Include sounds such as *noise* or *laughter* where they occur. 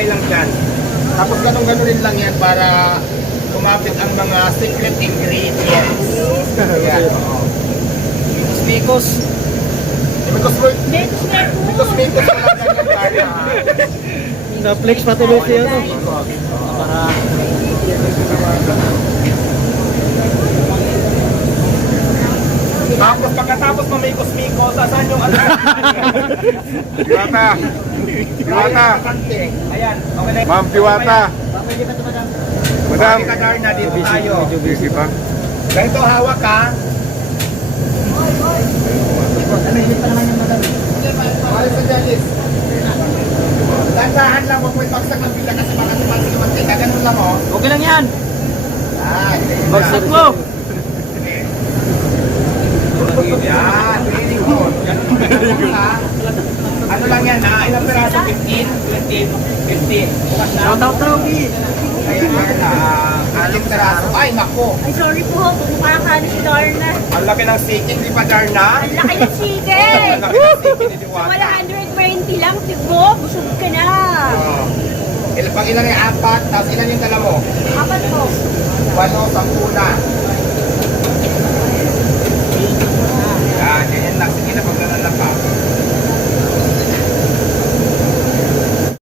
ilagay lang dyan. Tapos ganun-ganun rin lang yan para kumapit ang mga secret ingredients. Ayan. *laughs* oo. Mikos-mikos. Mikos-mikos. Mikos-mikos ganyan para. Na-flex patuloy siya no. Para Tapos pagkatapos mamikos-mikos, saan yung ano? Diwata. Diwata. Ayan, okay na. Ma'am Diwata. Madam. Madam. na dito tayo. Busy pa. Ganito hawak ka. Alis sa jalis. Dandahan lang, huwag mo ipagsak ng pila kasi baka tumalsik naman kayo. Ganun lang oh. Okay lang yan. Ah, Bagsak mo. Yan, very good. Ganun lang. Ano lang yan, ah, ilang peraso? 15? 20? 15. Bukas na. Shout out Rogi. Ayan, yan, ah, aling peraso. Ay, nako. Ay, sorry po. Bumukha ni si Darna. Ang laki ng siking ni Padarna. Ang laki ng chicken! Ang laki ng Diwata. Wala 120 lang, tigo. Busog ka na. Oh. Ilan pang ilan yung apat, tapos ilan yung dala mo? Apat po. Walo, sampu na.